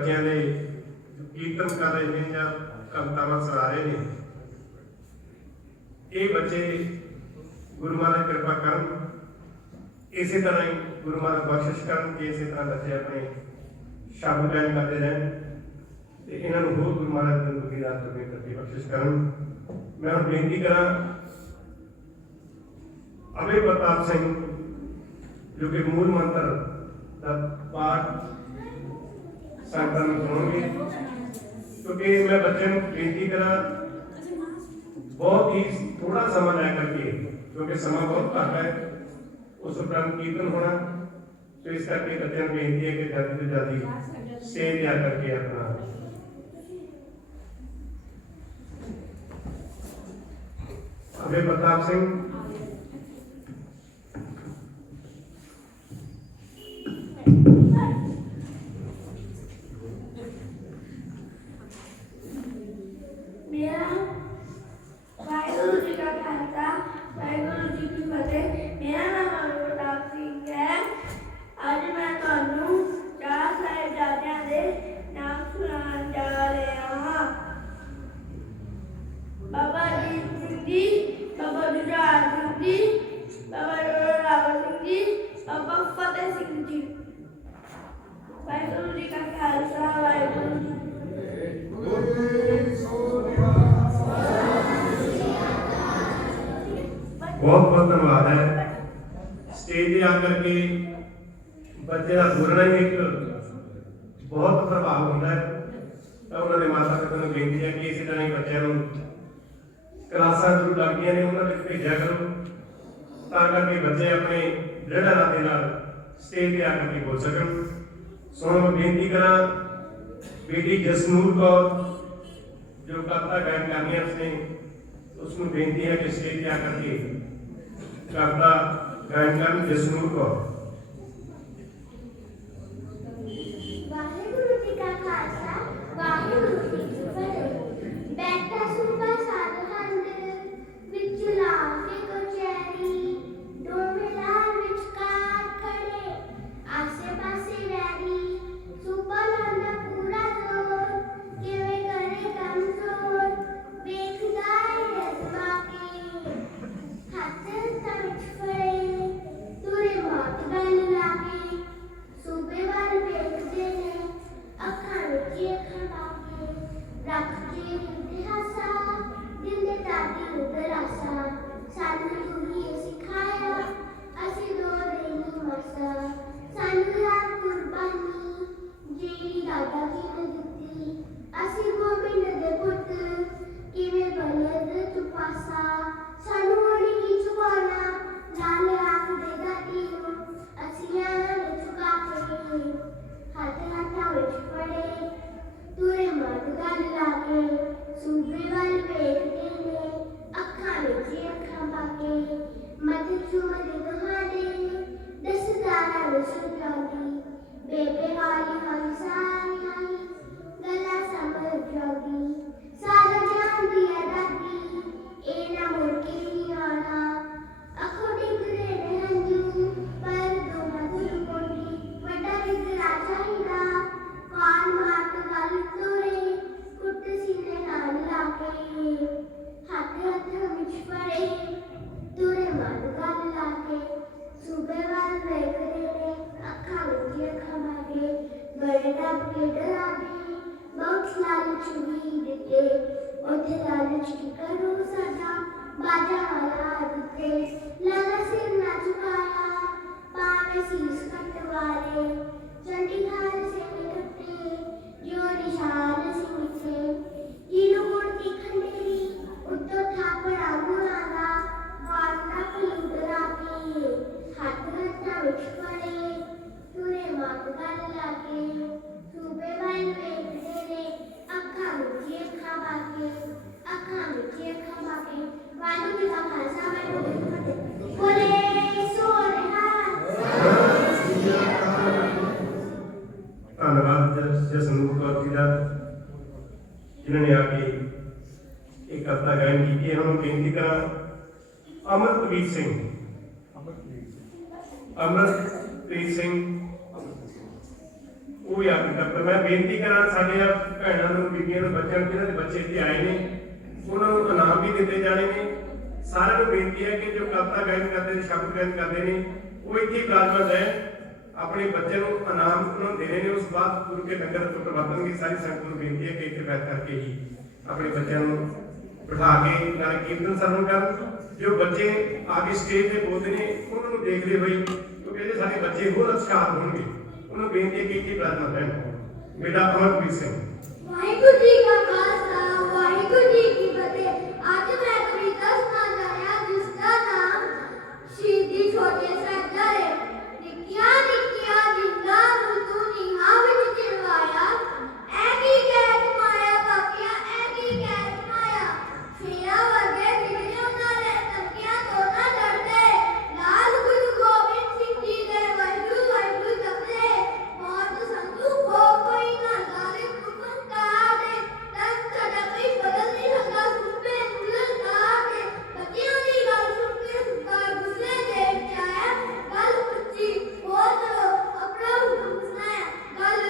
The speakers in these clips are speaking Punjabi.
बच्चों के कीर्तन कर रहे हैं या कवितावां सुना रहे हैं, ये बच्चे गुरु महाराज कृपा करन, इस तरह ही गुरु महाराज बख्शिश करन कि इस तरह बच्चे अपने शब्द गायन करते रहें तो इन्होंने होर गुरु महाराज जिंदगी रात अपने प्रति बख्शिश करन। मैं हम बेनती करा अभय प्रताप सिंह जो कि मूल मंत्र का पाठ संगतां नूं सुणाउणगे, क्योंकि मैं बच्चों को बेनती करा बहुत ही थोड़ा समय लै करके, क्योंकि समय बहुत घट है, उस उपरांत कीर्तन होना, तो इस करके बच्चों को बेनती है कि जल्दी से जल्दी स्टेज आ करके अपना अभय प्रताप सिंह बहुत बहुत धन्यवाद है। स्टेज आकर के बच्चे का बोलना ही एक बहुत प्रभाव होता है, तो उन्होंने माता पिता को बेनती है कि इसी तरह ही बच्चों क्लासा जो लगदियां ने उन्होंने भेजा करो, ताकि बच्चे अपने दृढ़ इरादे नाल स्टेज पर आकर के बोल सकन। सो मैं बेनती करा बेटी जसनूर कौर जो कविता गायन करनी है, उसने उसको बेनती है कि स्टेज पर आकर के कविता गायन करन। जसनूर कौर। जिन्होंने आके एक कविता गायन की है। हम बेनती करा अमरप्रीत सिंह ਉਹ ਵੀ ਆਪ ਕਰਦਾ। ਮੈਂ ਬੇਨਤੀ ਕਰਾਂ ਸਾਡੇ ਭੈਣਾਂ ਨੂੰ, ਬੀਬੀਆਂ ਨੂੰ, ਬੱਚਿਆਂ ਨੂੰ, ਜਿਹਨਾਂ ਦੇ ਬੱਚੇ ਇੱਥੇ ਆਏ ਨੇ, ਉਹਨਾਂ ਨੂੰ ਇਨਾਮ ਵੀ ਦਿੱਤੇ ਜਾਣੇ ਨੇ। ਸਾਰਿਆਂ ਨੂੰ ਬੇਨਤੀ ਹੈ ਕਿ ਜੋ ਕਵਿਤਾ ਗਾਇਨ ਕਰਦੇ ਨੇ, ਸ਼ਬਦ ਗਾਇਨ ਕਰਦੇ ਨੇ, ਉਹ ਇੱਥੇ ਵਿਰਾਜਮਾਨ ਹੈ। ਆਪਣੇ ਬੱਚਿਆਂ ਨੂੰ ਇਨਾਮ ਉਹਨਾਂ ਨੂੰ ਦੇਣੇ ਨੇ। ਉਸ ਤੋਂ ਬਾਅਦ ਗੁਰੂ ਕੇ ਲੰਗਰ ਤੋਂ ਵਰਤਣਗੇ। ਸਾਰੀ ਸੰਗਤ ਨੂੰ ਬੇਨਤੀ ਹੈ ਕਿ ਇੱਥੇ ਬੈਠ ਕਰਕੇ ਹੀ ਆਪਣੇ ਬੱਚਿਆਂ ਨੂੰ ਬਿਠਾ ਕੇ ਨਾਲ ਕੀਰਤਨ ਸਰਵਣ ਕਰਨ। ਜੋ ਬੱਚੇ ਆ ਕੇ ਸਟੇਜ ਤੇ ਬੋਲਦੇ ਨੇ, ਉਹਨਾਂ ਨੂੰ ਦੇਖਦੇ ਹੋਏ ਉਹ ਕਹਿੰਦੇ ਸਾਡੇ ਬੱਚੇ ਹੋਰ ਉਤਸ਼ਾਹ ਹੋਣਗੇ। ਉਹਨੂੰ ਬੇਨਤੀ ਹੈ ਕਿ ਇੱਥੇ ਵਿਰਾਜਮਾਨ ਰਹਿਣ। ਬੇਟਾ ਅਮਰਪ੍ਰੀਤ ਸਿੰਘ। ਵਾਹਿਗੁਰੂ ਜੀ ਕਾ ਖਾਲਸਾ, ਵਾਹਿਗੁਰੂ ਜੀ ਕੀ ਫਤਿਹ। ਅੱਜ ਮੈਂ ਕਵਿਤਾ ਸੁਣਾਉਣ ਜਾ ਰਿਹਾ ਜਿਸ ਦਾ ਨਾਮ ਸ਼ਹੀਦੀ ਛੋਟੇ ਸਾਹਿਬਜ਼ਾਦੇ। ਨਿੱਕੀਆਂ ਨਿੱਕੀਆਂ ਜਿੰਦਾਂ ਨੂੰ ਤੂੰ ਨੀਹਾਂ ਵਿੱਚ ਚਿਣਵਾਇਆ, ਐ ਕੀ ਕਹਿ ਕਮਾਇਆ ਕਾਕਿਆ, ਐ ਕੀ ਕਹਿ ਕਮਾਇਆ। ਸ਼ੇਰਾਂ ਵਰਗੇ ਜਿਹੜੇ ਉਹਨਾਂ ਦੇ ਧਮਕੀਆਂ ਤੋਂ ਨਾ ਡਰਦੇ, ਲਾਲ ਗੁਰੂ ਗੋਬਿੰਦ ਸਿੰਘ ਜੀ ਦੇ ਵਾਹਿਗੁਰੂ ਵਾਹਿਗੁਰੂ ਜਪਦੇ। ਮੌਤ ਸੰਤੂ ਹੋ ਕੋਈ ਨਾ ਜ਼ਾਲਿਮ ਹੁਕਮ ਕਾਦੇ, ਤਨ ਕਦਮੀ ਬਦਲ ਨਹੀਂ ਸਕਦਾ ਸੁਪੇ ਮੁਲਕ ਕਾਦੇ। ਬੱਚਿਆਂ ਦੀ ਗੱਲ ਸੁਣ ਕੇ ਸੁਪਾ ਗੁੱਸੇ ਦੇ ਵਿੱਚ ਆਇਆ, ਗੱਲ ਉੱਚੀ ਬੋਲ ਚਲੋ ਆਪਣਾ ਹੁਕਮ ਸੁਣਾਇਆ। ਗੱਲ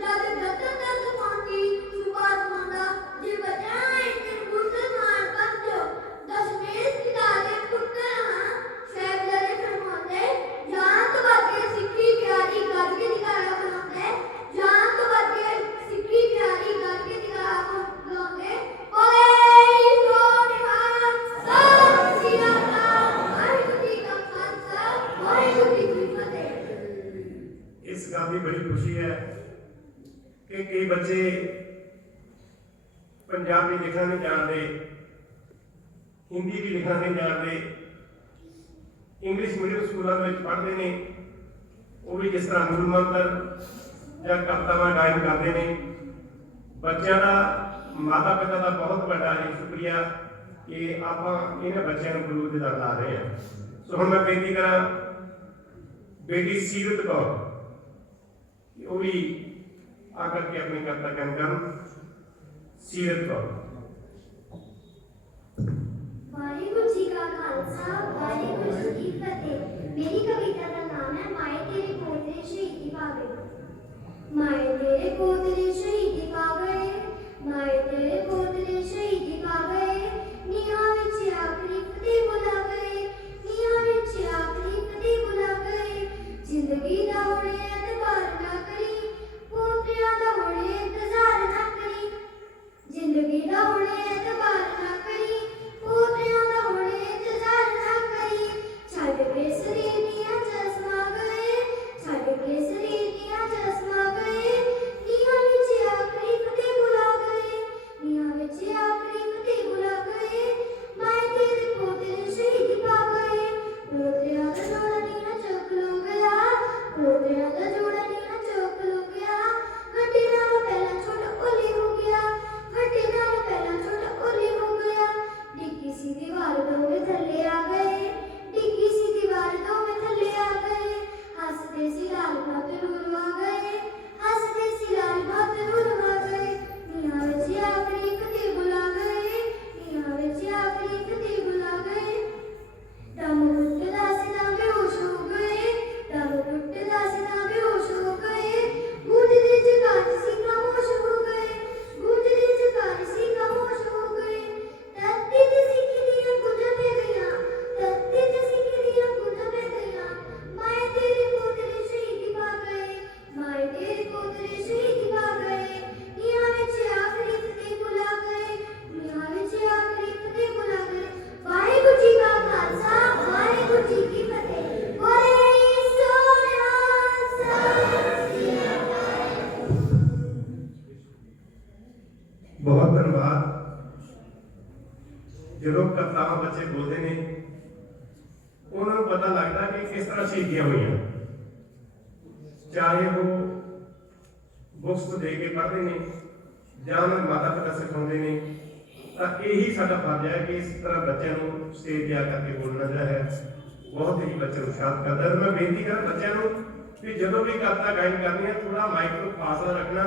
ਜਦ ਗਤਨ ਤੱਕ ਪਹੁੰਚੀ ਸੁਪਾ ਸੁਣਾਉਂਦਾ, ਜੇ ਬਚਣਾ ਇੱਕ ਮੁਸਲਮਾਨ ਬਣ ਜਾਓ। ਦਸ਼ਮੇਸ਼ ਪਿਤਾ ਦੇ ਪੁੱਤਰ ਹਾਂ ਸਾਹਿਬਜ਼ਾਦੇ ਫਰਮਾਉਂਦੇ, ਜਾਨ ਤੋਂ ਵੱਧ ਕੇ ਸਿੱਖੀ ਪਿਆਰੀ ਗੱਜ ਕੇ ਦਿਖਾਇਆ ਬਣਾਉਂਦੇ। ਜਾਨ ਤੋਂ ਵੱਧ ਕੇ ਸਿੱਖੀ ਪਿਆਰੀ ਗੱਜ ਕੇ ਦਿਖਾਇਆ ਬਣਾਉਂਦੇ। ਬੋਲੇ ਸੋ ਨਿਹਾਲ, ਸਤਿ ਸ੍ਰੀ ਅਕਾਲ। ਵਾਹਿਗੁਰੂ ਜੀ ਕਾ ਖਾਲਸਾ, ਵਾਹਿਗੁਰੂ ਜੀ ਕੀ ਫਤਿਹ। ਇਸ ਗੱਲ ਦੀ ਬੜੀ ਖੁਸ਼ੀ ਹੈ ਕਿ ਕਈ ਬੱਚੇ ਪੰਜਾਬੀ ਲਿਖਣਾ ਨਹੀਂ ਜਾਣਦੇ, ਹਿੰਦੀ ਵੀ ਲਿਖਣਾ ਨਹੀਂ ਜਾਣਦੇ, ਇੰਗਲਿਸ਼ ਮੀਡੀਅਮ ਸਕੂਲਾਂ ਵਿੱਚ ਪੜ੍ਹਦੇ ਨੇ। ਉਹ ਵੀ ਜਿਸ ਤਰ੍ਹਾਂ ਮੂਲ ਮੰਤਰ ਜਾਂ ਕਵਿਤਾਵਾਂ ਗਾਇਨ ਕਰਦੇ ਨੇ। ਬੱਚਿਆਂ ਦਾ, ਮਾਤਾ ਪਿਤਾ ਦਾ ਬਹੁਤ ਵੱਡਾ ਸ਼ੁਕਰੀਆ ਕਿ ਆਪਾਂ ਇਹਨਾਂ ਬੱਚਿਆਂ ਨੂੰ ਗੁਰੂ ਦੇ ਦਰ ਲਾ ਰਹੇ ਹਾਂ। ਸੋ ਹੁਣ ਮੈਂ ਬੇਨਤੀ ਕਰਾਂ ਬੇਟੀ ਸੀਰਤ ਕੌਰ, ਉਹ ਵੀ ਆ ਕਰਕੇ ਆਪਣੀ ਕਵਿਤਾ ਗਾਇਨ ਕਰਨ। ਸੀਰਤ ਕੌਰ। ਵਾਹਿਗੁਰੂ ਜੀ ਕਾ ਖਾਲਸਾ, ਵਾਹਿਗੁਰੂ ਜੀ ਕੀ ਫਤਿਹ। ਮੇਰੀ ਕਵਿਤਾ ਦਾ ਨਾਮ ਹੈ ਮਾਏ ਤੇਰੇ ਪੋਤਰੇ ਸ਼ਹੀਦੀ ਪਾ ਗਏ। ਮਾਏ ਤੇਰੇ ਪੋਤਰੇ ਸ਼ਹੀਦੀ ਪਾ ਗਏ, ਮਾਏ ਤੇਰੇ ਪੋਤਰੇ ਸ਼ਹੀਦੀ ਪਾ ਗਏ। ਨੀਹਾਂ ਵਿੱਚ ਆਖਰੀ ਫਤਿਹ ਬੁਲਾ ਗਏ, ਨੀਹਾਂ ਵਿੱਚ ਆਖਰੀ ਫਤਿਹ ਬੁਲਾ ਗਏ। ਜ਼ਿੰਦਗੀ ਦਾ ਹੁਣੇ ਇਤਬਾਰ ਨਾ ਕਰੀ, ਪੋਤਰਿਆਂ ਦਾ ਹੁਣੇ ਇੰਤਜ਼ਾਰ ਨਾ ਕਰੀ। ਜ਼ਿੰਦਗੀ ਦਾ ਹੁਣੇ ਇਤਬਾਰ ਨਾ ਕਰੀ, ਪੋਤਰਿਆਂ ਦਾ ਹੁਣੇ ਇੰਤਜ਼ਾਰ ਨਾ ਕਰੀ। ਛੱਡ ਕੇ ਸਰੀਰ ਦੀਆਂ ਚਸਮਾ ਗਏ, ਛੱਡ ਕੇ ਸਰੀਰ ਦੀਆਂ ਚਸਮਾ ਗਏ। ਨੀਹਾਂ ਵਿੱਚ ਆਖਰੀ ਫਤਿਹ ਬੁਲਾ ਗਏ, ਨੀਹਾਂ ਵਿੱਚ ਆਖਰੀ ਫਤਿਹ ਬੁਲਾ ਗਏ। ਮਾਏ ਤੇਰੇ ਪੋਤਰੇ ਸ਼ਹੀਦੀ ਪਾ ਗਏ। ਪੋਤਰਿਆਂ ਦਾ ਜੋੜਾ ਨੀਹਾਂ ਚੁੱਕ ਲੋ ਗਿਆ, ਪੋਤਰਿਆਂ ਦਾ ਜੋੜਾ ਨੀਹਾਂ ਚੁੱਕ ਲੋ ਗਿਆ। ਵੱਡੇ ਨਾਲੋਂ ਪਹਿਲਾਂ ਛੋਟਾ ਓਲੀ ਹੋ ਗਿਆ, ਵੱਡੇ ਨਾਲੋਂ ਪਹਿਲਾਂ ਛੋਟਾ ਓਲੀ ਹੋ ਗਿਆ। ਡਿੱਗੀ ਸੀ ਦੀਵਾਰ ਦੋਵੇਂ ਥੱਲੇ ਆ ਗਏ, ਡਿੱਗੀ ਸੀ ਦੀਵਾਰ ਦੋਵੇਂ ਥੱਲੇ ਆ ਗਏ। ਹੱਸਦੇ ਸੀ ਲਾਲ ਬਾਤ ਰੂਲ ਆ ਗਏ, ਹੱਸਦੇ ਸੀ ਲਾਲ ਬਾਤ ਰੂਲ ਆ ਗਏ। ਨੀਹਾਂ ਵਿੱਚ ਆਖਰੀ ਫਤਿਹ ਬੁਲਾ ਗਏ, ਨੀਹਾਂ ਵਿੱਚ ਆਖਰੀ ਫਤਿਹ ਬੁਲਾ ਗਏ। ਦਮ ਘੁੱਟਦਾ ਸੀ ਤਾਂ ਬੇਹੋਸ਼ ਹੋ ਗਏ, ਦਮ ਘੁੱਟਦਾ ਸੀ ਤਾਂ ਬੇਹੋਸ਼ ਹੋ ਗਏ। ਗੂੰਜਦੀ ਜਗਾਰ ਸੀ ਖਾਮੋਸ਼ ਹੋ ਗਏ, ਗੂੰਜਦੀ ਜਗਾਰ ਸੀ ਖਾਮੋਸ਼ ਹੋ ਗਏ। ਧਰਤੀ ਤੇ ਸਿੱਖੀ ਦੀਆਂ ਗੁੰਝਾਂ ਪੈ ਗਈਆਂ, ਧਰਤੀ ਤੇ ਸਿੱਖੀ ਦੀਆਂ ਗੁੰਝਾਂ ਪੈ ਗਈਆਂ। ਮਾਏ ਤੇਰੇ ਪੋਤਰੇ ਸ਼ਹੀਦੀ ਪਾ ਗਏ, ਮਾਏ ਤੇਰੇ ਪੋਤਰੇ ਸ਼ਹੀਦੀ ਪਾ ਗਏ। ਨੀਹਾਂ ਵਿੱਚ ਆਖਰੀ ਫਤਿਹ ਬੁਲਾ ਗਏ, ਨੀਹਾਂ ਵਿੱਚ ਆਖਰੀ ਫਤਿਹ ਬੁਲਾ ਗਏ। ਵਾਹਿਗੁਰੂ ਜੀ ਕਾ ਖਾਲਸਾ, ਵਾਹਿਗੁਰੂ ਜੀ ਕੀ ਫਤਿਹ। ਬੋਲੇ ਸੋ ਨਿਹਾਲ, ਸਤਿ ਸ੍ਰੀ ਅਕਾਲ। ਬਹੁਤ ਧੰਨਵਾਦ। ਜਦੋਂ ਕਵਿਤਾਵਾਂ ਬੱਚੇ ਬੋਲਦੇ ਨੇ, ਉਹਨਾਂ ਨੂੰ ਪਤਾ ਲੱਗਦਾ ਕਿ ਕਿਸ ਤਰ੍ਹਾਂ ਸ਼ਹੀਦੀਆਂ ਹੋਈਆਂ। ਚਾਹੇ ਉਹ ਬੁੱਕਸ ਤੋਂ ਦੇ ਕੇ ਪੜ੍ਹਦੇ ਨੇ ਜਾਂ ਉਹਨਾਂ ਦੇ ਮਾਤਾ ਪਿਤਾ ਸਿਖਾਉਂਦੇ ਨੇ, ਤਾਂ ਇਹੀ ਸਾਡਾ ਫਰਜ਼ ਹੈ ਕਿ ਇਸ ਤਰ੍ਹਾਂ ਬੱਚਿਆਂ ਨੂੰ ਸਟੇਜ ਤੇ ਆ ਕਰਕੇ ਬੋਲਣਾ ਜਿਹੜਾ ਹੈ ਬਹੁਤ ਹੀ ਬੱਚੇ ਨੂੰ ਉਤਸ਼ਾਹਿਤ ਕਰਦਾ ਹੈ। ਮੈਂ ਬੇਨਤੀ ਕਰਾਂ ਬੱਚਿਆਂ ਨੂੰ ਕਿ ਜਦੋਂ ਵੀ ਕਵਿਤਾ ਗਾਇਨ ਕਰਨੀ ਹੈ, ਥੋੜਾ ਮਾਈਕ ਤੋਂ ਫਾਸਲਾ ਰੱਖਣਾ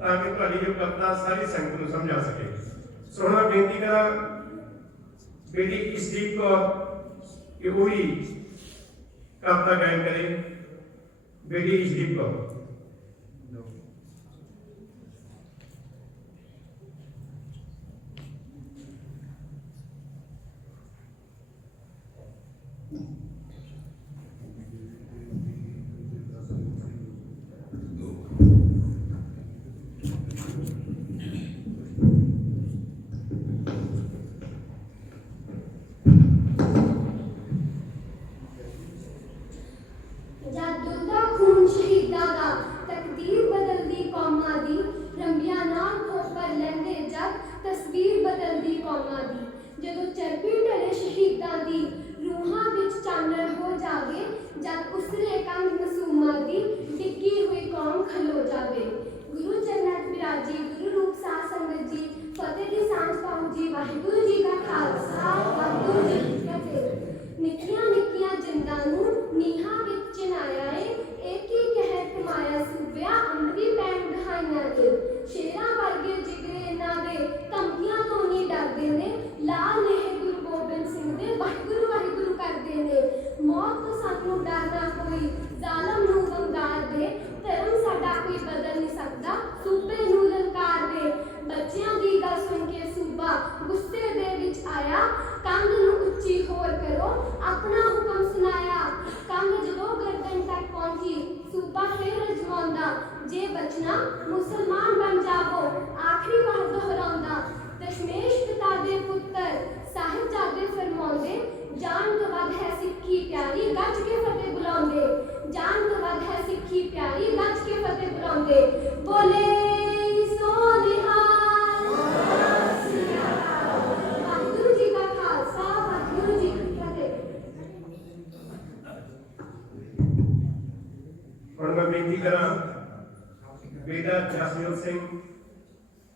ਤਾਂ ਕਿ ਤੁਹਾਡੀ ਜੋ ਕਵਿਤਾ ਸਾਰੀ ਸੰਗਤ ਨੂੰ ਸਮਝ ਆ ਸਕੇ। ਸੋ ਹੁਣ ਮੈਂ ਬੇਨਤੀ ਕਰਾਂ ਬੇਟੀ ਇਸਦੀਪ ਕੌਰ ਕਿ ਉਹ ਵੀ ਕਵਿਤਾ ਗਾਇਨ ਕਰੇ। ਬੇਟੀ ਇਸਦੀਪ ਕੌਰ।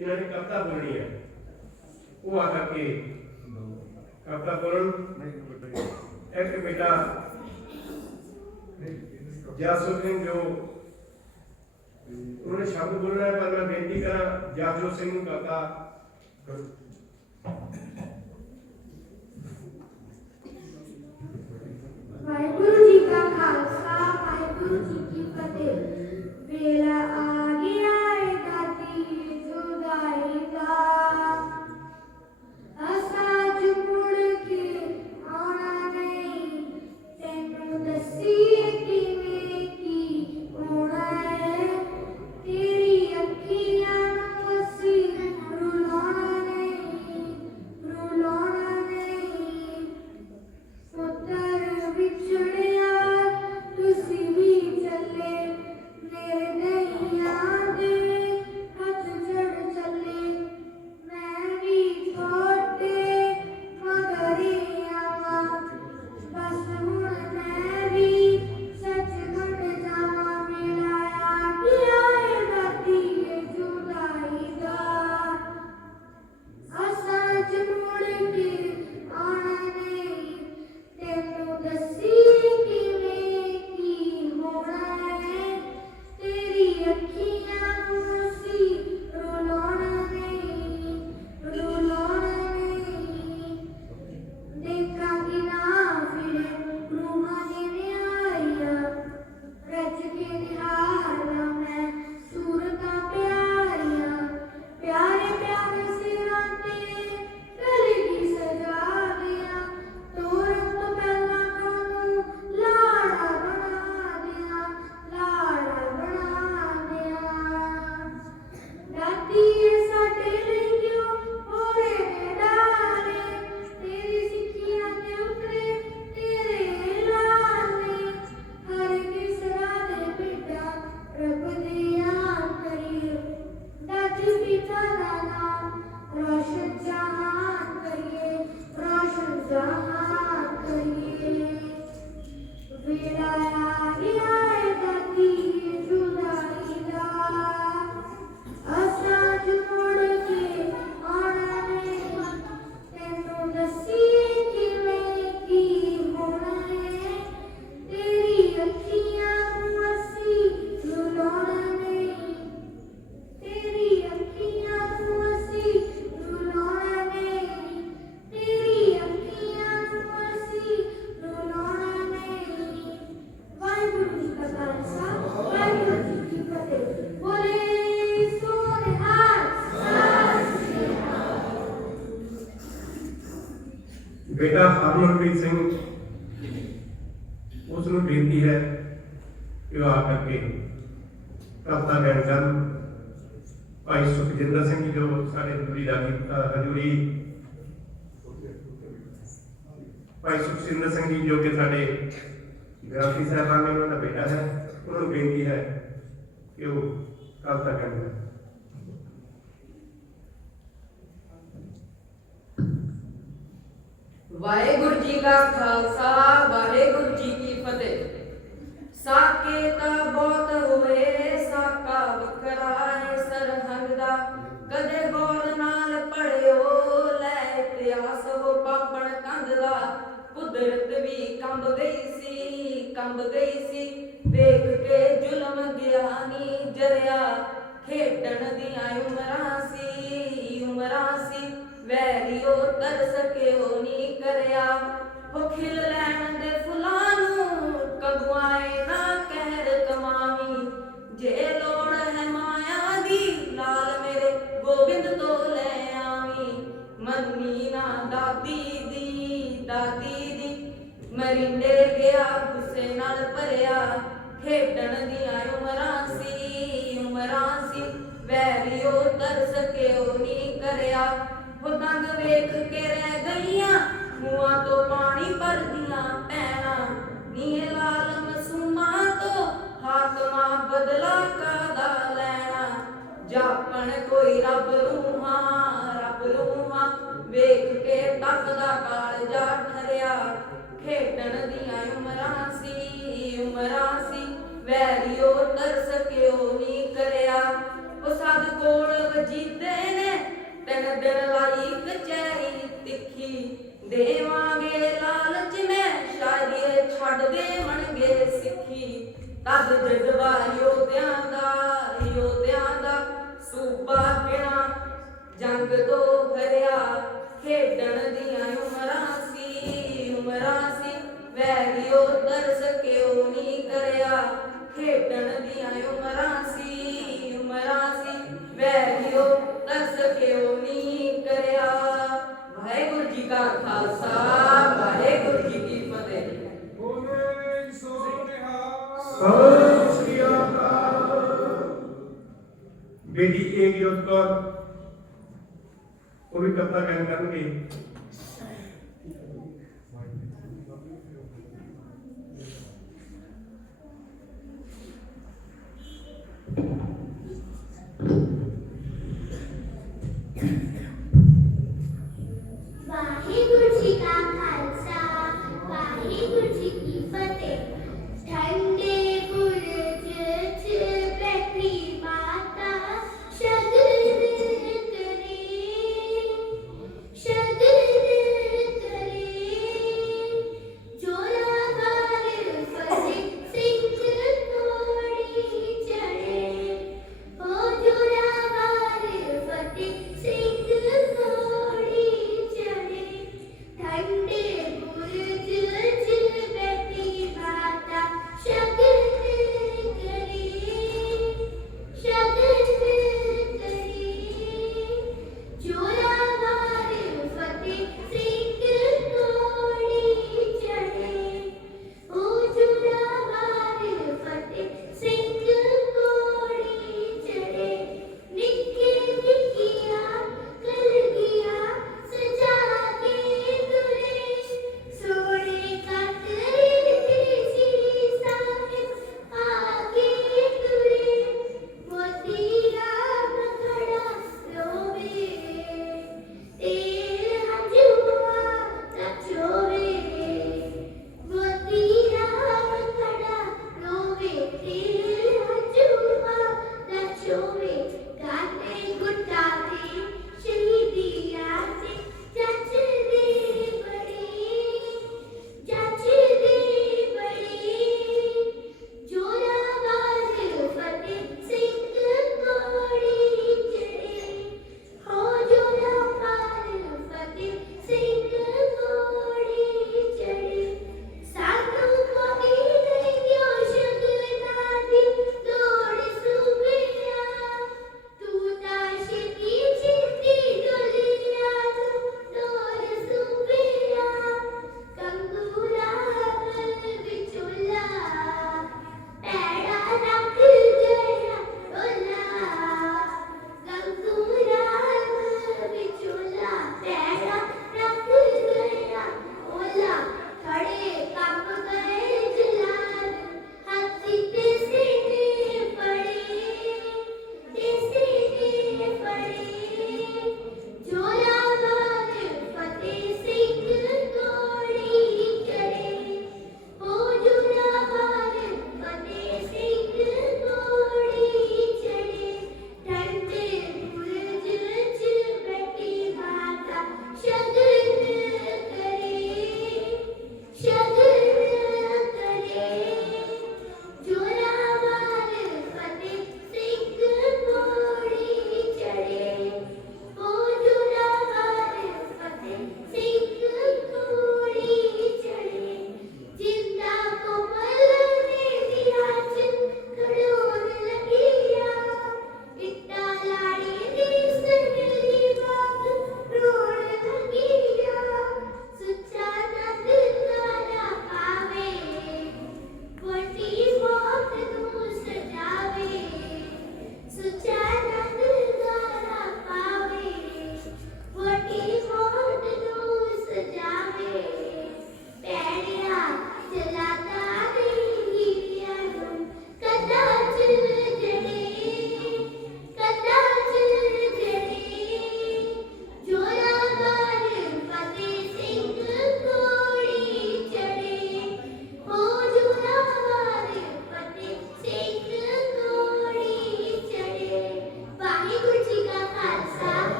ਇਹਨਾਂ ਨੇ ਕਵਿਤਾ ਬੋਲਣੀ ਹੈ, ਉਹ ਆ ਕਰਕੇ ਕਵਿਤਾ ਬੋਲਣ। ਇੱਕ ਬੇਟਾ ਜਾਸੂ ਸਿੰਘ ਜੋ उन्होंने शब्द बोलना है, पर मैं बेनती करा जासू सिंह ਨੂੰ कविता वाहिगुरु जी का खालसा वाहिगुरु जी की फतेह। वेला आ गया है दाती जुदाई दा, असा जुड़ के आना नहीं, तेनू दसीए किवें की होना है, तेरी अखियां नू असी रुलाना नहीं, रुलाना नहीं। पुत्तर विछड़िया तुसी भी चले, मेरे नैया दे हथ चढ़ चले, मैं भी छोटे मगर आवा, बस हुण मैं भी सचखंड जावा। मिलाया गया है राती जुदाई दा, असां च मुड़ के आना नहीं, तेनू दसीए किवें की होना है, तेरी अखियां नू असी रुलाना नहीं, रुलाना नहीं। देखांगी ना फिरे रूहां दी न्यारियां, रज के निहारना मैं सूरतां प्यारियां, प्यारे प्यारे सिरां ते कलगी सजा दियां, तोरन तो पहला कानू लाड़ा बना दियां, लाड़ा बना दियां। दाती साडे लई क्यों होरे ने डाले, तेरी सिक्खियां ते उतरे तेरे लाने, हर किसरा दे बेटा रब दियां करिए, दाती पिता दा नाम रोशन जहान करिए, रोशन जहान करिए। वेला आ गया है दाती जुदाई दा, असां च मुड़ के आना नहीं, तेनू दसीए किवें की होना है, तेरी अखियां नू असी रुलाना नहीं, तेरी अखियां नू असी रुलाना नहीं, तेरी अखियां नू असी रुलाना नहीं। वाहिगुरु जी का खालसा वाहिगुरु जी की फतेह। बोले सोने हाथ बेटा हरमनप्रीत सिंह, उसਨੂੰ ਬੇਨਤੀ ਹੈ ਕਿ ਉਹ ਆ ਕਰਕੇ ਕਵਿਤਾ ਗਾਇਨ ਕਰਨ। ਭਾਈ ਸੁਖਜਿੰਦਰ ਸਿੰਘ ਜੀ ਜੋ ਸਾਡੇ ਹਜ਼ੂਰੀ ਦਾ ਹਜ਼ੂਰੀ, ਭਾਈ ਸੁਖਜਿੰਦਰ ਸਿੰਘ ਜੀ ਜੋ ਕਿ ਸਾਡੇ ਗ੍ਰਾਫੀ ਸਾਹਿਬਾਨ ਨੇ, ਉਹਨਾਂ ਦਾ ਬੇਟਾ ਹੈ, ਉਹਨਾਂ ਨੂੰ ਬੇਨਤੀ ਹੈ ਕਿ ਉਹ ਕਵਿਤਾ ਗਾਇਨ ਕਰਨ। वाहेगुरु जी का खालसा वाहेगुरु जी की फतेह। साके ता बहुत होए साका वखरा है सरहंग दा, कदे गौर नाल पढ़ियो लै इतिहास हो पापण कंध दा। कुदरत भी कंब गई सी वेख के जुल्म ज्ञानी जरिया, खेडण दियां उमरां सी वैरियो तरस के ओ नी करया। हो खिल लैण दे फुलां नूं कगुआए ना कहर कमावी, जे लोड़ है माया दी लाल मेरे गोबिंद तो ले आवी। मन्नी ना दादी दी मरिंडे गया गुस्से नाल भरिया, खेडण दियां उमरां सी वैरियो तरस के ओ नी करया। वो दंग वेख के रह गईयां मुआं तो पानी भरदियां पैना, नीए लाल मसूमा तो हाकमा बदला कादा लैना। जापन कोई रब रूहां वेख के तकदा कालजा ठरिया, खेडण दियां उमरां सी वैरियो तरस के ओ नी करया। वो सद कोल वजीदे ਦੇਵਾਂਗੇ ਲਾਲਚ ਮੈਂ ਸ਼ਾਇਦ ਇਹ ਛੱਡ ਦੇਵਣਗੇ ਸਿੱਖੀ ਤਦ ਜਜ਼ਬਾ ਯੋਧਿਆਂ ਦਾ ਸੂਬਾ ਕਿਹੜਾ ਜੰਗ ਤੋਂ ਹਰਿਆ ਖੇਡਣ ਦੀਆਂ ਉਮਰਾਂ ਸੀ ਵੈਰਿਓ ਤਰਸ ਕਿਉਂ ਨਹੀਂ ਕਰਿਆ ਖੇਡਣ ਦੀਆਂ ਉਮਰਾਂ ਸੀ ਵੈਰਿਓ ਤਰਸ ਕਿਉਂ ਨਹੀਂ ਕਰਿਆ। ਵਾਹਿਗੁਰੂ ਜੀ ਕਾ ਖਾਲਸਾ ਵਾਹਿਗੁਰੂ ਜੀ ਕੀ ਫਤਿਹ। ਸਤਿ ਸ੍ਰੀ ਅਕਾਲ। ਬੇਟੀ ਏਕਜੋਤ ਕੌਰ ਉਹ ਵੀ ਕਵਿਤਾ ਗਾਇਨ ਕਰਨਗੇ। ਵਾਹਿਗੁਰੂ ਜੀ ਕਾ ਖਾਲਸਾ ਵਾਹਿਗੁਰੂ ਜੀ ਕੀ ਫਤਿਹ। ਠੰਡੇ ਬੁਰਜ 'ਚ ਬੈਠੀ ਮਾਤਾ ਸ਼ਗਨ ਕਰੇ ਜੋਰਾਵਰ ਫਤਿਹ ਸਿੰਘ ਤੋੜੀ ਚੜੇ। ਓ ਜੋਰਾਵਰ ਫਤਿਹ ਸਿੰਘ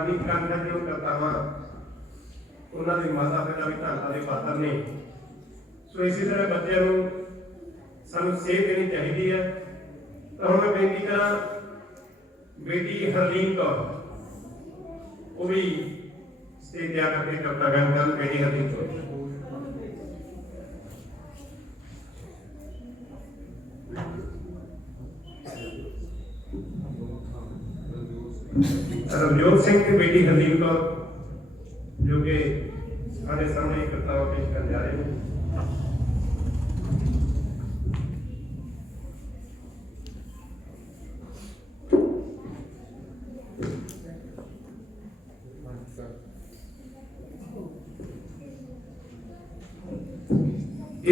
ਜਵਾਨੀ ਕੰਠ ਜਿਹਨੂੰ ਕਰਤਾਵਾਂ ਉਹਨਾਂ ਦੇ ਮਾਤਾ ਪਿਤਾ ਵੀ ਧੰਨਵਾਦ ਦੇ ਪਾਤਰ ਨੇ। ਸੋ ਇਸੇ ਤਰ੍ਹਾਂ ਬੱਚਿਆਂ ਨੂੰ ਸਾਨੂੰ ਸੇਧ ਦੇਣੀ ਚਾਹੀਦੀ ਹੈ। ਤਾਂ ਹੁਣ ਮੈਂ ਬੇਨਤੀ ਕਰਾਂ ਬੇਟੀ ਹਰਲੀਨ ਕੌਰ ਉਹ ਵੀ ਸਟੇਜ ਤੇ ਆ ਕਰਕੇ ਕਵਿਤਾ ਗਾਇਨ ਕਰਨ। ਬੇਟੀ ਹਰਲੀਨ ਕੌਰ ਰਵਜੋਤ ਸਿੰਘ ਤੇ ਬੇਟੀ ਹਰਲੀਨ ਕੌਰ ਜੋ ਕਿ ਸਾਡੇ ਸਾਹਮਣੇ ਕਵਿਤਾਵਾਂ ਪੇਸ਼ ਕਰਨ ਜਾ ਰਹੇ ਨੇ।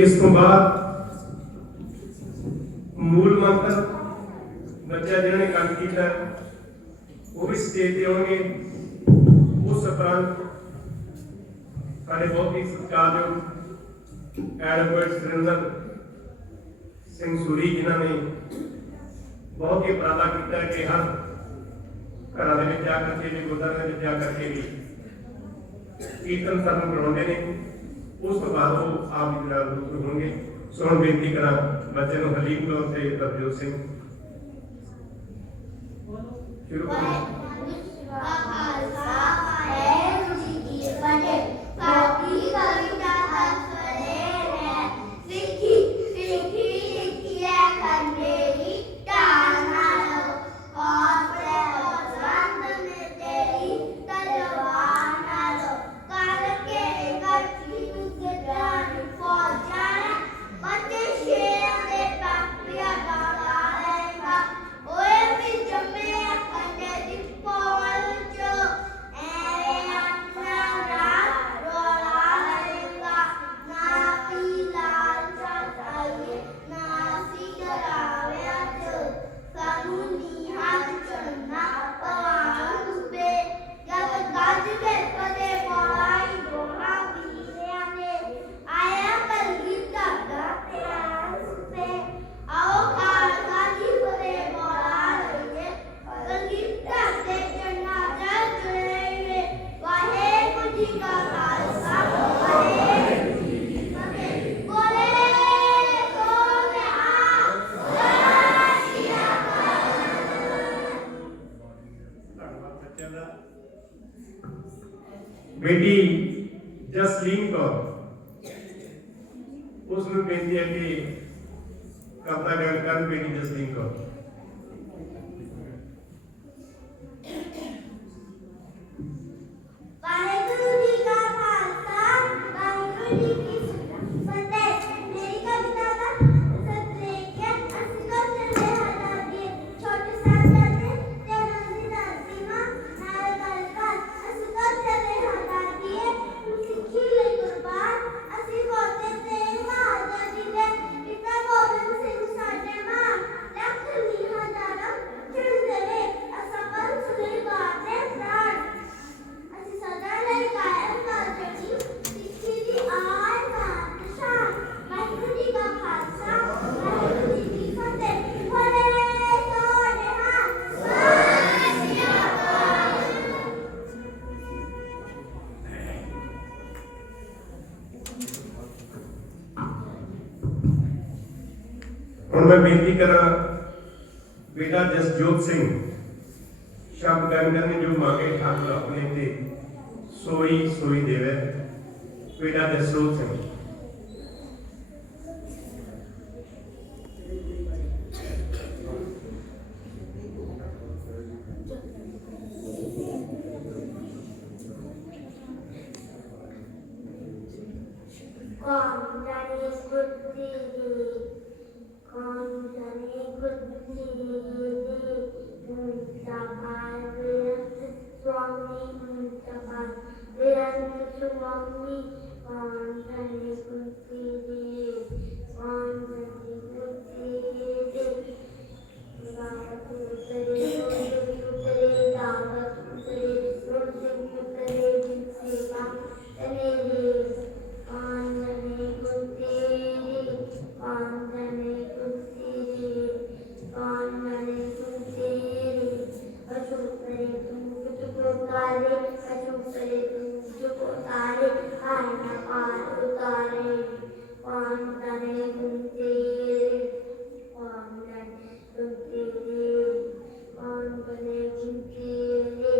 ਇਸ ਤੋਂ ਬਾਅਦ ਮੂਲ ਮੰਤਰ ਬੱਚਾ ਜਿਹਨਾਂ ਨੇ ਕੰਮ ਕੀਤਾ ਉਹ ਵੀ ਸਟੇਜ ਤੇ ਆਉਣਗੇ। ਉਸ ਉਪਰੰਤ ਸਾਡੇ ਬਹੁਤ ਹੀ ਸਤਿਕਾਰਯੋਗ ਐਡਵੋਕੇਟ ਸੁਰਿੰਦਰ ਸਿੰਘ ਸੂਰੀ ਜਿਨ੍ਹਾਂ ਨੇ ਬਹੁਤ ਹੀ ਉਪਰਾਲਾ ਕੀਤਾ ਕਿ ਹਰ ਘਰਾਂ ਦੇ ਵਿੱਚ ਜਾ ਕਰਕੇ ਵੀ ਗੁਰਦੁਆਰਿਆਂ ਵਿੱਚ ਜਾ ਕਰਕੇ ਵੀ ਕੀਰਤਨ ਸਾਨੂੰ ਕਰਾਉਂਦੇ ਨੇ। ਉਸ ਤੋਂ ਬਾਅਦ ਉਹ ਆਪ ਜੀ ਨਾਲ ਰੂਬਰੂ ਹੋਣਗੇ। ਸੋ ਹੁਣ ਬੇਨਤੀ ਕਰਾਂ ਬੱਚੇ ਨੂੰ ਹਰਲੀਨ ਕੌਰ ਤੇ ਰਵਜੋਤ ਸਿੰਘ ਸ਼ੁਰੂ ਕਰੋ। बेटी जसलीन कौर उसमें बेनती है कि कविता गायन कर बेटी जसलीन कौर। मैं बेनती करा बेटा जसजोत सिंह शब्द गायन करने जो मांगे ठाकुर अपने ते सोई सोई देवे। बेटा जसजोत सिंह बने तुम तेरे, कौन बने तुम तेरे, कौन बने तुम तेरे,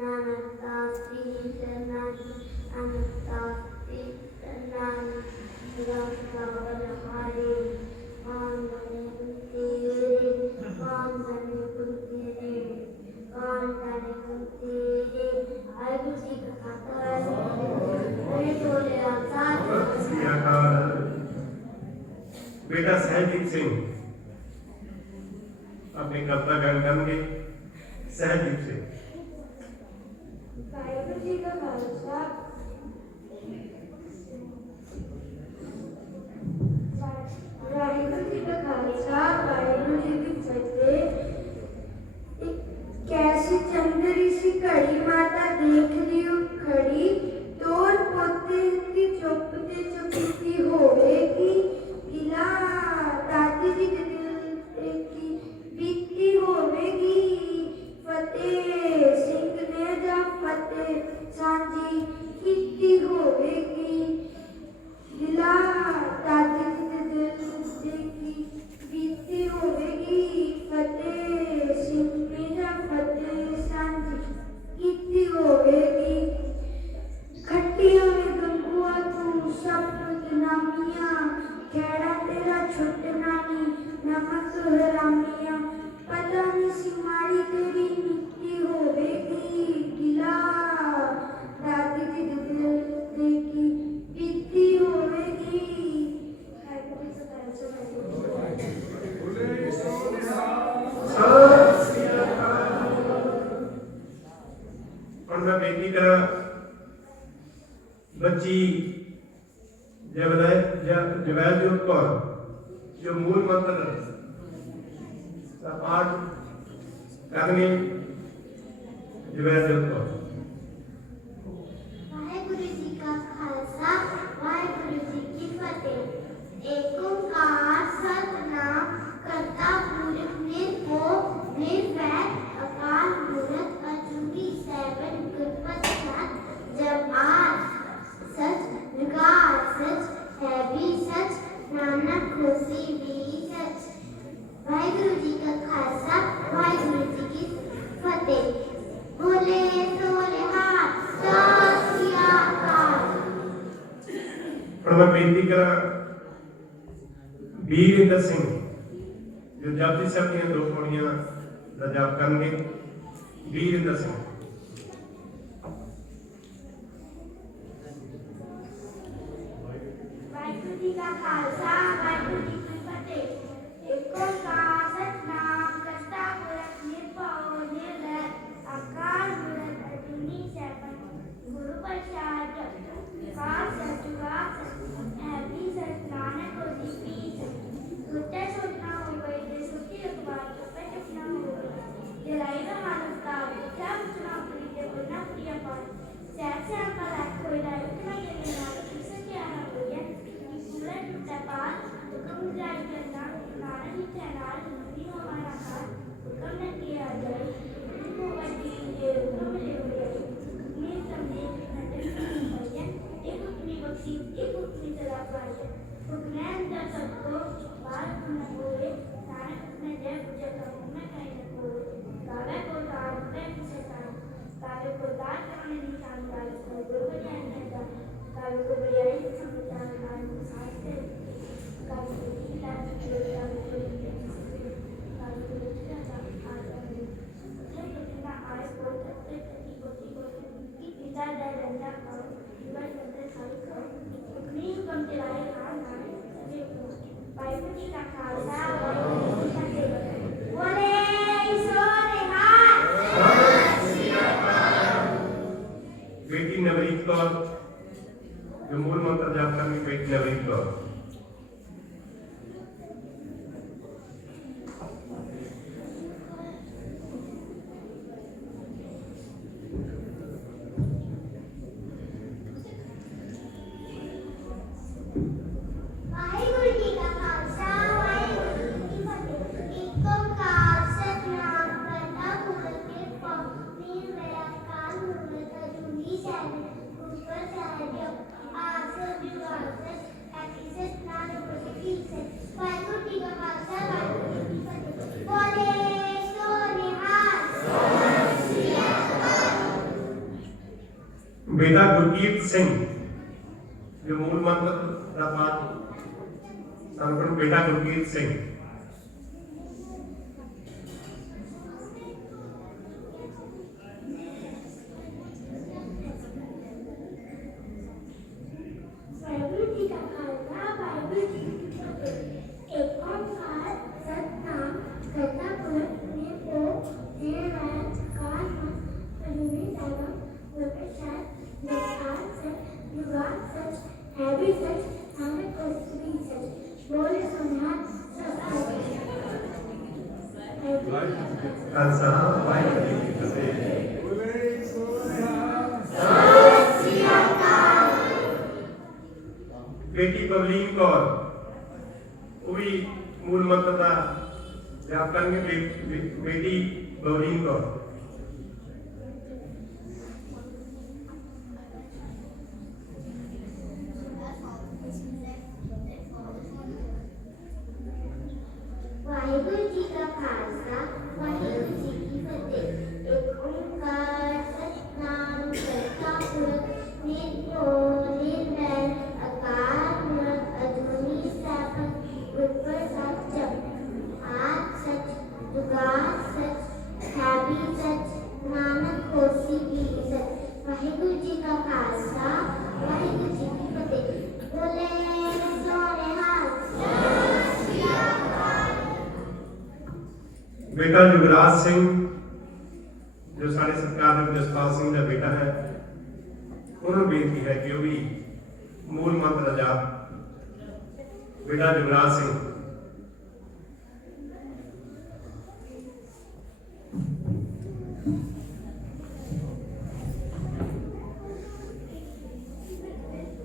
नानकदासी शरणागति, नानकदासी शरणागति, रास्ता बलहारे, कौन बने तुम तेरे, कौन बने तुम तेरे, कौन बने तुम तेरे। वाहिगुरु जी का खालसा, वाहिगुरू जी की फतेह। बेटा सहजदीप सिंह अपने कविता गान करेंगे। सहजदीप सिंह। वाहिगुरू जी का खालसा, वाहिगुरू जी का खालसा, वाहिगुरू जी की फतेह। कैसी चंद्री सी घड़ी माता देख लियो खड़ी, तोर पोते की चुपते चुपती होवेगी, गिला दादी जी के दिल की बीती होवेगी। फतेह सिंह ने जा फतेह सांझी कीती होवेगी, गिला दादी जी के दिल की बीती होवेगी। फतेह सिंह ने जा फतेह सांझी कीती होवेगी। खट्टिया में गंगुआ तू सब नामिया, खेड़ा तेरा छुटना नी नमक हरामिया। पता नहीं सिमारी तेरी मिट्टी होवेगी, गिला दादी जी के दिल की बीती होवेगी। और मैं बेनती करा बच्ची जवैलजोत कौर जो मूल मंत्र का पाठ करने। जवैलजोत कौर। वाहिगुरु जी का खालसा, वाहिगुरु जी की फतेह। एक ओंकार सतनाम करता पुरख निर्भय निर्वैर अकाल मूरत अजूनी सैभन गुर प्रसाद। जब आज सच निगार सच है भी सच, नानक होसी भी सच। वाहिगुरु जी का खालसा, वाहिगुरु जी की फतेह। बोले सोले हाथ सत श्री अकाल। और मैं बेनती करा वीरेंद्र सिंह जो जपजी साहब दी दो पौड़ियां का जाप करेंगे। वीरेंद्र सिंह। वाहिगुरु जी का खालसा, वाहिगुरु जी की फतेह। एक ओंकार सतनाम करता पुरख निर्भय निर्वैर अकाल मूरत अजूनी सैभन गुर प्रसाद। काल सच जुगाड़ सच है भी सच, नानक होसी भी सच। छुट्टे छुटना हो गए जे छुट्टी अखबार चुप्पे चुपना हो गए, जलाई का मानस का क्या पूछना पड़ी जे बोलना प्रिय पाठ। सैर से आका लाख कोई लाए उतना ये लेना किसे क्या ना बोलिए पूरा टूटा पार हुक्म जारी करना। नानक ही चैनाल नहीं हमारा हाल, हुक्म न किया जाए तुमको वही ये हुक्म ले हुए। मैं समझे नटन भैया एक उतनी बख्शी एक उतनी सदा पाए, हुक्म अंदर सबको बार न होए। नानक अपने जय पूजा करूं मैं कहीं न कोई, कावे को तार मैं पीछे तार, कावे को तार करने निशान तार को गुरु ज्ञान देता, कावे को बड़ाई समझता कावे को साथ से, कावे को लीला देवता को कावे को लुटा का आदमी है कितना आए को तत्ते प्रति कोटि की पिता दे रंजा और जीवन करते सारी को अपनी हुक्म चलाए राम नाम सभी को। वाहिगुरु जी का खालसा, वाहिगुरु जी की फतेह। बोले सोने हाथ। बेटी नवरीत कौर जो मूल मंत्र जाप करनी। बेटी नवरीत कौर। वाहिगुरु जी का खालसा, वाहिगुरु जी की फतेह। एक ओंकार सतनाम करता पुरख निर्भय निर्वैर अकाल मूरत अजूनी सैभन गुर प्रसाद। जब आज जुगाड़ सच है भी सच, नानक होसी भी बेटा गुरकीरत सिंह जो मूल मंत्र का पाठ संपूर्ण बेटा गुरकीरत सिंह। वाहिगुरु जी का खालसा वाहिगुरु जी की फतेह। एक ओंकार सतनाम करता पुरख निरंजन निर्वैर अकाल मूर्त अजूनी सागर गुरप्रसाद निखार सच जुगाड़ सच है भी सच नानक होसि भी सच। बोले सोनिहार सब खालसा वाहिगुरु जी की फतेह। बेटी पवलीन कौर वो भी मूल मंत्र का जाप करेंगे। बेटी पवलीन कौर। वाहिगुरु जी का खालसा वाहिगुरु जी की फतेह। एक ओंकार सतनाम करता पुरख निरंजन निर्वैर अकाल मूर्त अजूनी सागर गुरप्रसाद जप आद सच जुगाड़ सच है भी सच नानक होसि भी सच। वाहिगुरु जी का खालसा वाहिगुरु जी की फतेह। बोले सोनिहार बेटा युवराज सिंह जो साढ़े सरकार में जसपाल सिंह का बेटा है उन्होंने बेनती है कि वो भी मूल मंत्र जाप। बेटा युवराज सिंह।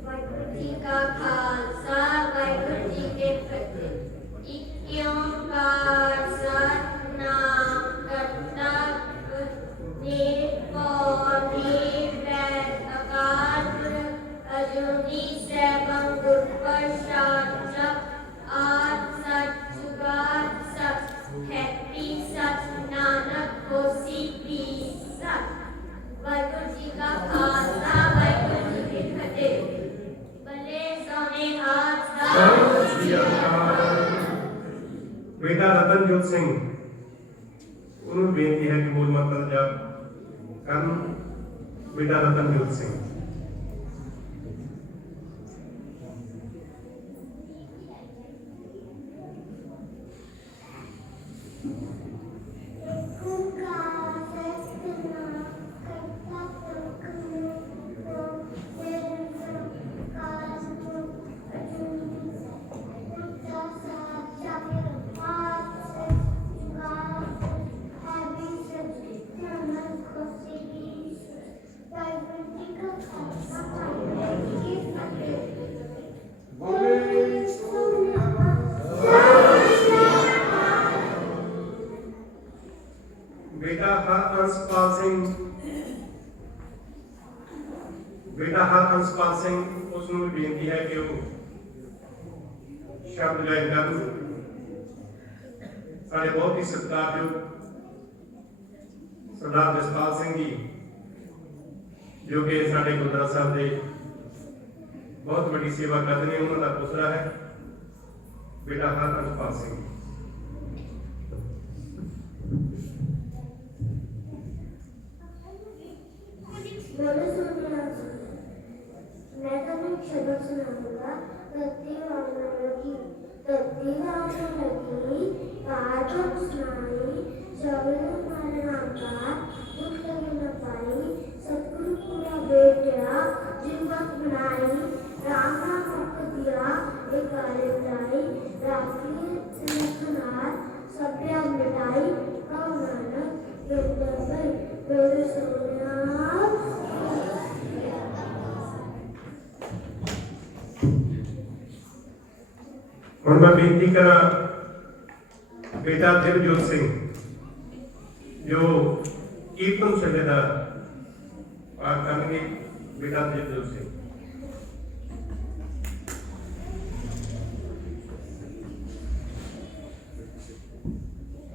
वाहिगुरु जी का खालसा वाहिगुरु जी की फतेह। एक ओंकार सतनाम करता पुरख निरंजन निर्वैर अकाल मूर्त अजूनी सागर गुरप्रसाद जप आद सच जुगाड़ सच है भी सच नानक होसि भी सच। वाहिगुरु जी का खालसा वाहिगुरु जी की फतेह। भले सोनिहार सत श्री अकाल। बेटा रतनजोत सिंह उन्होंने बेनती है कि मूल मंत्र जाप करन। बेटा रतनजोत सिंह। ओंकार सतनाम करता पुरख निरंजन अकाल मूर्त अजूनी गुरप्रसाद जप आद सच जुगाड़ सच है भी सच नानक होसि भी सच। वाहिगुरु जी का खालसा वाहिगुरु जी की फतेह। बोले सोनिहार बेटा हरअंशपाल सिंह। बेटा हरअंशपाल सिंह उसਨੂੰ बेनती है कि वो शब्द गायन ਕਰਨ। ਸਾਡੇ ਬਹੁਤ ਹੀ ਸਤਿਕਾਰਯੋਗ ਸਰਦਾਰ ਜਸਪਾਲ ਸਿੰਘ ਜੀ ਜੋ ਕਿ ਸਾਡੇ ਗੁਰਦੁਆਰਾ ਸਾਹਿਬ ਦੇ ਬਹੁਤ ਵੱਡੀ ਸੇਵਾ ਕਰਦੇ ਨੇ ਉਹਨਾਂ ਦਾ ਪੁੱਤਰਾ ਹੈ बेटा हरअंशपाल सिंह। बोलो सोनिहार मैं तुम्हें एक शब्द सुनाऊंगा। धरती वालों लगी पार पर सुनाई सगले मरना का दुख लगे न पाई सतगुरु पूरा बेटा जिंदत बनाई राम राम मुख दिया एक काले लाई राखी लखनार सभ्या मिटाई कौ नानक योगदान भाई बोले सोनिहार। ਹੁਣ मैं बेनती करा बेटा दिलजोत सिंह जो कीर्तन सभा का पाठ करेंगे। बेटा दिलजोत सिंह।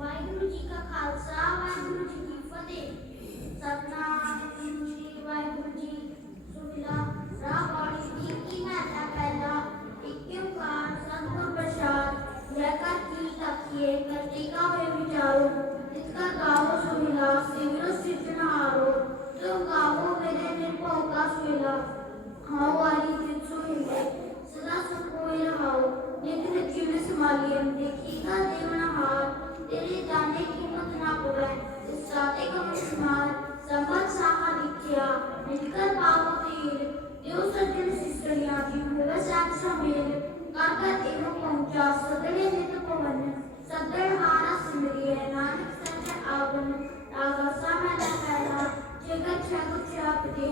वाहिगुरु जी का खालसा वाहिगुरु जी की फतेह। सतनाम श्री वाहिगुरु जी हाँ वाली जिसो हिंदे सदा सुख होए रहाओ नित नित जीवन संभालिए देखिएगा देवना हार तेरे जाने कीमत ना पवे इस राते का मुस्मार संबत साहा दिखिया मिलकर पाप तीर देव सज्जन सिसड़िया जी हुए साथ समेल कर कर एवं पहुंचा सदने नित पवन सदन हारा सिमरिए नानक संजय आवन आगासा में लहरा जगत जगत चापते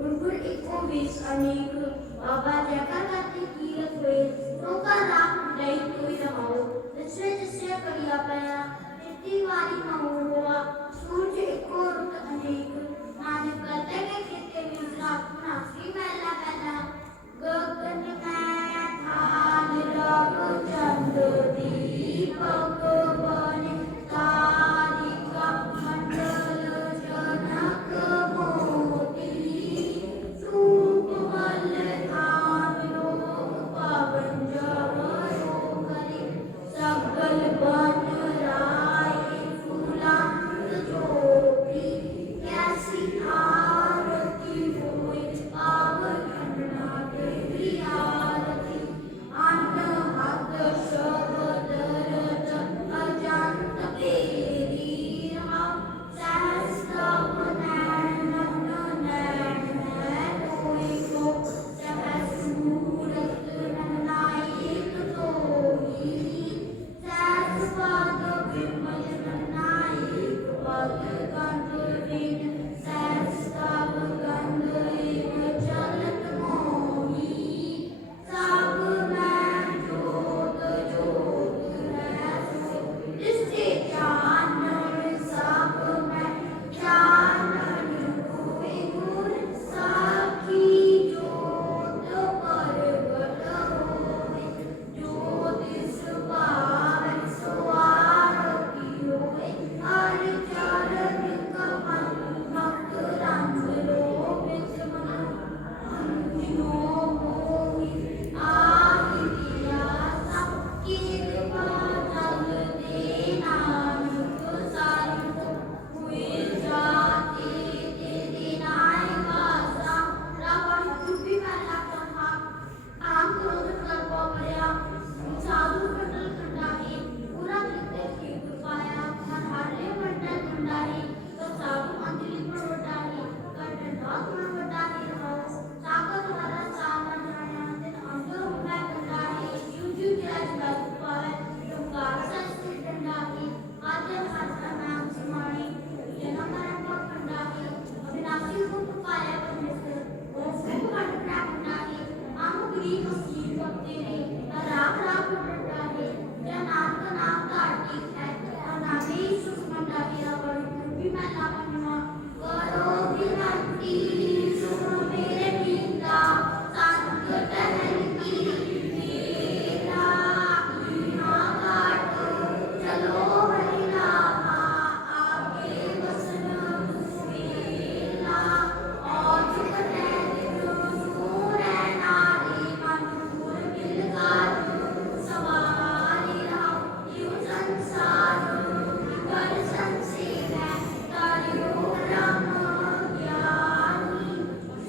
गुरगुर एको बीस अनेक बाबा जयकार करते कीरत हुए नौका राम दई कोई रहाओ जिसने जिसने करिया पाया नित्य वाली महू हुआ सूरज एको रुत अनेक नानक करते के खेते मिश्रा अपना श्री मैला पैदा गगन में थान रघु चंद्र दीपक बने तारिका मंडल जनक मोती रूप मल धाम लोक पावन जब करे सकल बन राय फूलांत ज्योति कैसी आरती होए पावन अन्ना देवी आरती अन्न हत शब्द रत अजंत तेरी राम सहस्त्र नैन नैन कोई को सहस्र मूरत नायक तोही सहस्र पाद विमल नायक पद गंध ऋण सहस्र गंध एव चलत मोही सब मैं जोत जोत है दृष्टि चानन सब मैं चानन कोई गुर साखी जोत परगट होए ज्योतिष पावन सुआरती होए हर चरण कमल भक्त रंग लोभित मन अंतिमो मोहि आहि दिया सबकी कृपा जल दे नानक सारित हुए जाते तेरे नाय वासा रावण कृपी मैला कहा आम क्रोध कर पया साधु मंडल खंडाहे पूरा कृत्य ठीक पाया हरहारे मंडल खंडाहे तो साधु अंजलि प्रवटाहे कर्तन रात मन वटाहे रहो सागर हरा सावन राया दिन अंदर मैं खंडाहे जीव जीव जय जय पावे ओंकार सस्ते खंडाहे आजन हर नाम समाणे जन्म मरण को खंडाहे अविनाशी रूप पाया परमेश्वर ओम सुख खंडना खंडाहे आम गरीब मसीह भक्ति रे राम राम खंडाहे जन नाम नाम काटी है और नामे सुख खंडाहे रावण भी मैं लावण्य करो विनती सुनो मेरे पिता संत टहल की मेरा यहाँ काटो चलो हरि रामा आगे वसन सुमेला और चुकते दूर नारी मनूर मिलकार सवारी राम यू संसार कर संसेव करियो राम ज्ञानी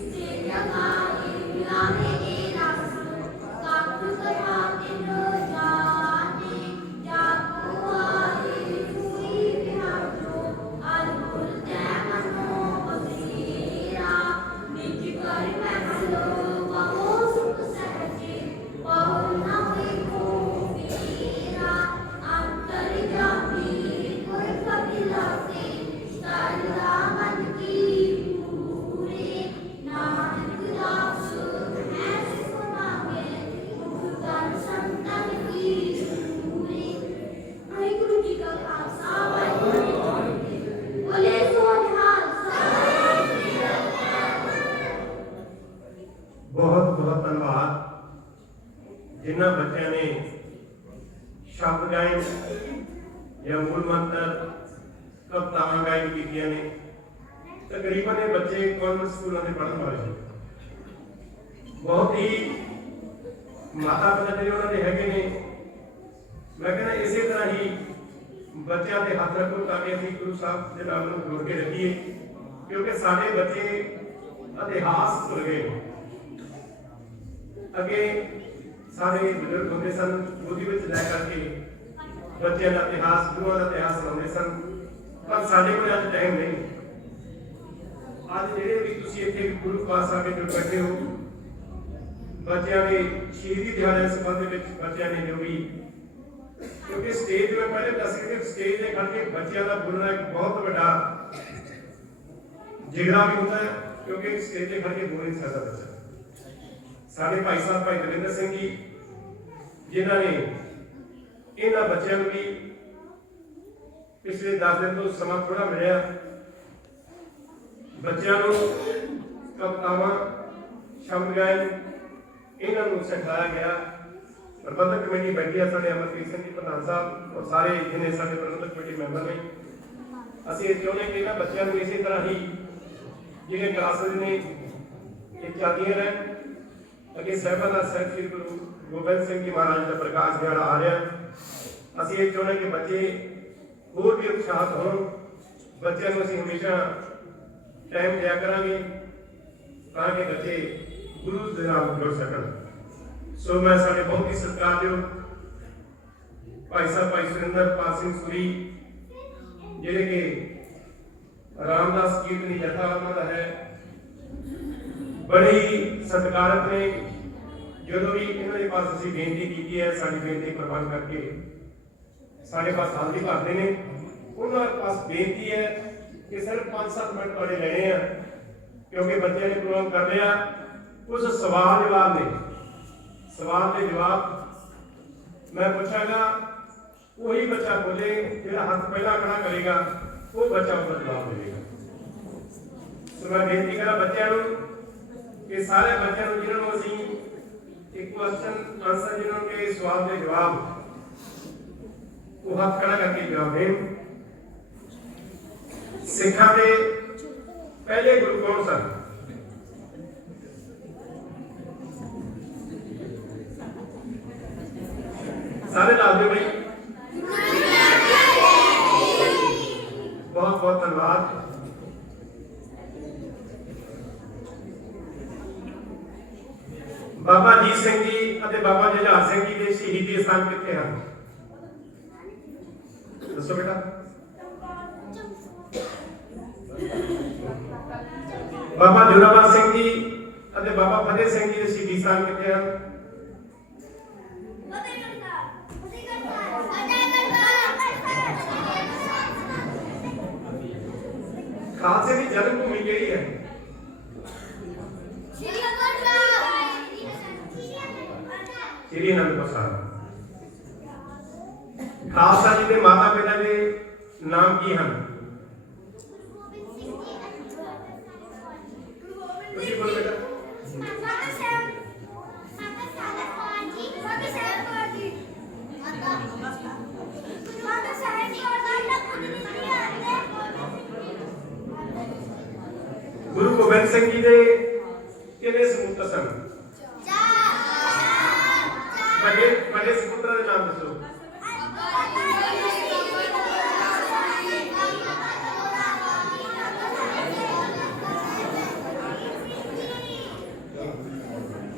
से जगाए मिलावे के रस काट कथा तिन जाने जाको आए हुई विहारो अद्भुत जय मनो बसेरा निज कर महलो बहु सुख सहजे बहु न होए को मेरा अंतर जामी कोई कपिलाते सरला मन की पूरे नानक दास है सुख मांगे मुख कर संतन की पूरे वाहिगुरु जी का खालसा वाहिगुरु जी की फतेह बोले सो निहाल बहुत बहुत धन्यवाद जिन्होंने बच्चों ने शब्द गाए या मूल मंत्र कवितावां गायन कीतियां ने तकरीबन ये बच्चे कॉन्वेंट स्कूलों में पढ़ने वाले हैं बहुत ही माता पिता ਜਿਹੜੇ ਉਹਨਾਂ ਦੇ ਹੈਗੇ ਨੇ ਮੈਂ ਕਹਿੰਦਾ ਇਸੇ ਤਰ੍ਹਾਂ ਹੀ ਬੱਚਿਆਂ ਦੇ ਹੱਥ ਰੱਖੋ ਤਾਂ ਕਿ ਅਸੀਂ ਗੁਰੂ ਸਾਹਿਬ ਦੇ ਨਾਲ ਨੂੰ ਜੋੜ ਕੇ ਰੱਖੀਏ ਕਿਉਂਕਿ ਸਾਡੇ ਬੱਚੇ ਇਤਿਹਾਸ ਭੁੱਲ ਗਏ ਅੱਗੇ ਸਾਰੇ ਬਜ਼ੁਰਗ ਹੁੰਦੇ ਸਨ, ਉਹਦੇ ਵਿੱਚ ਲੈ ਕਰਕੇ ਬੱਚਿਆਂ ਦਾ ਇਤਿਹਾਸ, ਗੁਰੂਆਂ ਦਾ ਇਤਿਹਾਸ ਸੁਣਾਉਂਦੇ ਸਨ। ਪਰ ਸਾਡੇ ਕੋਲ ਅੱਜ ਟਾਈਮ ਨਹੀਂ। ਅੱਜ ਜਿਹੜੇ ਵੀ ਤੁਸੀਂ ਇੱਥੇ ਗੁਰੂ ਪਾਸ ਆ ਕੇ ਜੁੜ ਬੈਠੇ ਹੋ, ਬੱਚਿਆਂ ਦੇ ਸ਼ਹੀਦੀ ਦਿਹਾੜੇ ਸੰਬੰਧ ਵਿੱਚ ਬੱਚਿਆਂ ਨੇ ਜੋ ਵੀ, ਕਿਉਂਕਿ ਸਟੇਜ ਮੈਂ ਪਹਿਲੇ ਦੱਸ ਕੇ ਸਟੇਜ ਤੇ ਖੜ ਕੇ ਬੱਚਿਆਂ ਦਾ ਬੋਲਣਾ ਇੱਕ ਬਹੁਤ ਵੱਡਾ ਜਿਗਰਾ ਵੀ ਹੁੰਦਾ ਹੈ, ਕਿਉਂਕਿ ਸਟੇਜ ਤੇ ਖੜ ਕੇ ਬੋਲ ਨਹੀਂ ਸਕਦਾ ਬੱਚਾ। ਸਾਡੇ ਭਾਈ ਸਾਹਿਬ ਭਾਈ ਦਵਿੰਦਰ ਸਿੰਘ ਜੀ, ਜਿਨ੍ਹਾਂ ਨੇ ਇਹਨਾਂ ਬੱਚਿਆਂ ਨੂੰ ਵੀ ਪਿਛਲੇ 10 ਦਿਨ ਤੋਂ ਸਮਾਂ ਥੋੜਾ ਮਿਲਿਆ, ਬੱਚਿਆਂ ਨੂੰ ਕਵਿਤਾਵਾਂ, ਸ਼ਬਦ ਗਾਇਨ ਇਹਨਾਂ ਨੂੰ ਸਿਖਾਇਆ ਗਿਆ। ਪ੍ਰਬੰਧਕ ਕਮੇਟੀ ਬੈਠੀ ਆ, ਸਾਡੇ ਅਮਰਪ੍ਰੀਤ ਸਿੰਘ ਜੀ ਪ੍ਰਧਾਨ ਸਾਹਿਬ ਔਰ ਸਾਰੇ ਜਿਹਨੇ ਸਾਡੇ ਪ੍ਰਬੰਧਕ ਕਮੇਟੀ ਮੈਂਬਰ ਨੇ। ਅਸੀਂ ਇਹ ਚਾਹੁੰਦੇ ਕਿ ਇਹਨਾਂ ਬੱਚਿਆਂ ਨੂੰ ਇਸੇ ਤਰ੍ਹਾਂ ਹੀ ਜਿਹੜੇ ਕਲਾਸਿਸ ਨੇ ਇਹ ਚੱਲਦੀਆਂ ਰਹਿਣ। ਅੱਗੇ ਸਾਹਿਬਾਨਾ ਸਾਹਿਬ ਸ੍ਰੀ ਗੁਰੂ ਗੋਬਿੰਦ ਸਿੰਘ ਜੀ ਮਹਾਰਾਜ ਦਾ ਪ੍ਰਕਾਸ਼ ਦਿਹਾੜਾ ਆ ਰਿਹਾ। ਅਸੀਂ ਇਹ ਚਾਹੁੰਦੇ ਕਿ ਬੱਚੇ ਹੋਰ ਵੀ ਉਤਸ਼ਾਹਿਤ ਹੋਣ। ਬੱਚਿਆਂ ਨੂੰ ਅਸੀਂ ਹਮੇਸ਼ਾ ਟਾਈਮ ਦਿਆ ਕਰਾਂਗੇ ਤਾਂ ਕਿ ਬੱਚੇ ਗੁਰੂ ਦੇ ਨਾਲ ਜੁੜ ਸਕਣ। ਸੋ ਮੈਂ ਸਾਡੇ ਬਹੁਤ ਹੀ ਸਤਿਕਾਰਯੋਗ ਭਾਈ ਸਾਹਿਬ ਭਾਈ ਸੁਰਿੰਦਰਪਾਲ ਸਿੰਘ ਸੂਰੀ, ਜਿਹੜੇ ਕਿ ਰਾਮਦਾਸ ਕੀਰਤਨੀ ਜਥਾ ਉਹਨਾਂ ਦਾ ਹੈ, ਬੜੇ ਹੀ ਸਤਿਕਾਰਤ ਨੇ। ਜਦੋਂ ਵੀ ਇਹਨਾਂ ਦੇ ਪਾਸ ਅਸੀਂ ਬੇਨਤੀ ਕੀਤੀ ਹੈ, ਸਾਡੀ ਬੇਨਤੀ ਪ੍ਰਵਾਨ ਕਰਕੇ ਸਾਡੇ ਪਾਸ ਹਾਜ਼ਰੀ ਭਰਦੇ ਨੇ। ਉਹਨਾਂ ਪਾਸ ਬੇਨਤੀ ਹੈ ਕਿ ਸਿਰਫ 5-7 ਮਿੰਟ ਤੁਹਾਡੇ ਲੈਣੇ ਆ, ਕਿਉਂਕਿ ਬੱਚਿਆਂ ਨੇ ਪ੍ਰੋਗਰਾਮ ਕਰ ਲਿਆ। ਕੁਝ ਸਵਾਲ ਜਵਾਬ ਨੇ, ਸਵਾਲ ਦੇ ਜਵਾਬ ਮੈਂ ਪੁੱਛਾਂਗਾ, ਉਹੀ ਬੱਚਾ ਬੋਲੇ ਜਿਹੜਾ ਹੱਥ ਪਹਿਲਾਂ ਖੜਾ ਕਰੇਗਾ, ਉਹ ਬੱਚਾ ਉਹਦਾ ਜਵਾਬ ਦੇਵੇਗਾ। ਸੋ ਮੈਂ ਬੇਨਤੀ ਕਰਾਂ ਬੱਚਿਆਂ ਨੂੰ ਕਿ ਸਾਰੇ ਬੱਚਿਆਂ ਨੂੰ ਜਿਹਨਾਂ ਨੂੰ ਅਸੀਂ ਇੱਕ ਕੁਐਸਚਨ ਆਨਸਰ, ਜਿਹਨਾਂ ਨੂੰ ਕਿ ਸਵਾਲ ਦੇ ਜਵਾਬ, ਉਹ ਹੱਥ ਖੜਾ ਕਰਕੇ ਜਵਾਬ ਦੇਣ। ਸਿੱਖਾਂ ਦੇ ਪਹਿਲੇ ਗੁਰੂ ਕੌਣ ਸਨ? ਸਾਰੇ ਦੱਸ ਦਿਓ ਬਈ। ਬਹੁਤ ਬਹੁਤ ਧੰਨਵਾਦ। ਬਾਬਾ ਅਜੀਤ ਸਿੰਘ ਜੀ ਅਤੇ ਬਾਬਾ ਜੁਝਾਰ ਸਿੰਘ ਜੀ ਦੇ ਸ਼ਹੀਦੀ ਸਥਾਨ ਕਿੱਥੇ ਹਨ? ਦੱਸੋ ਬੇਟਾ। ਬਾਬਾ ਜੋਰਾਵਰ ਸਿੰਘ ਜੀ ਅਤੇ ਬਾਬਾ ਫਤਿਹ ਸਿੰਘ ਜੀ ਦੇ ਸ਼ਹੀਦੀ ਸਥਾਨ ਕਿੱਥੇ ਹਨ? ਖਾਲਸੇ ਦੀ ਜਨਮ ਭੂਮੀ ਕਿਹੜੀ ਹੈ? ਸ੍ਰੀ ਅਨੰਦਪੁਰ ਸਾਹਿਬ। ਖਾਲਸਾ ਜੀ ਦੇ ਮਾਤਾ ਪਿਤਾ ਦੇ ਨਾਮ ਕੀ ਹਨ? ਤੁਸੀਂ ਬੋਲੋ ਬੇਟਾ। ਗੁਰੂ ਗੋਬਿੰਦ ਸਿੰਘ ਜੀ ਦੇ ਕਿੰਨੇ ਸਪੁੱਤਰ ਸਨ? ਵੱਡੇ ਸਪੁੱਤਰਾਂ ਦੇ ਨਾਮ ਦੱਸੋ।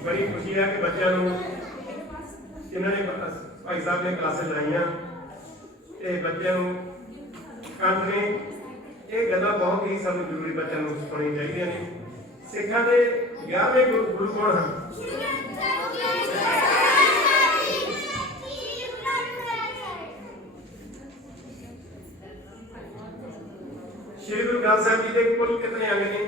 ਬੜੀ ਖੁਸ਼ੀ ਹੈ ਕਿ ਬੱਚਿਆਂ ਨੂੰ ਇਹਨਾਂ ਨੇ ਭਾਈ ਸਾਹਿਬ ਨੇ ਕਲਾਸਾਂ ਲਾਈਆਂ ਤੇ ਬੱਚਿਆਂ ਨੂੰ ਕੰਠ ਨੇ ਇਹ ਗੱਲਾਂ ਬਹੁਤ ਹੀ ਸਾਨੂੰ ਜ਼ਰੂਰੀ ਬੱਚਿਆਂ ਨੂੰ ਸੁਣਾਉਣੀਆਂ ਚਾਹੀਦੀਆਂ ਨੇ। ਸਿੱਖਾਂ ਦੇ 11ਵੇਂ ਗੁਰੂ ਕੌਣ ਹਨ? ਸ਼੍ਰੀ ਗੁਰੂ ਗ੍ਰੰਥ ਸਾਹਿਬ ਜੀ ਦੇ ਕੁੱਲ ਕਿੰਨੇ ਅੰਗ ਨੇ?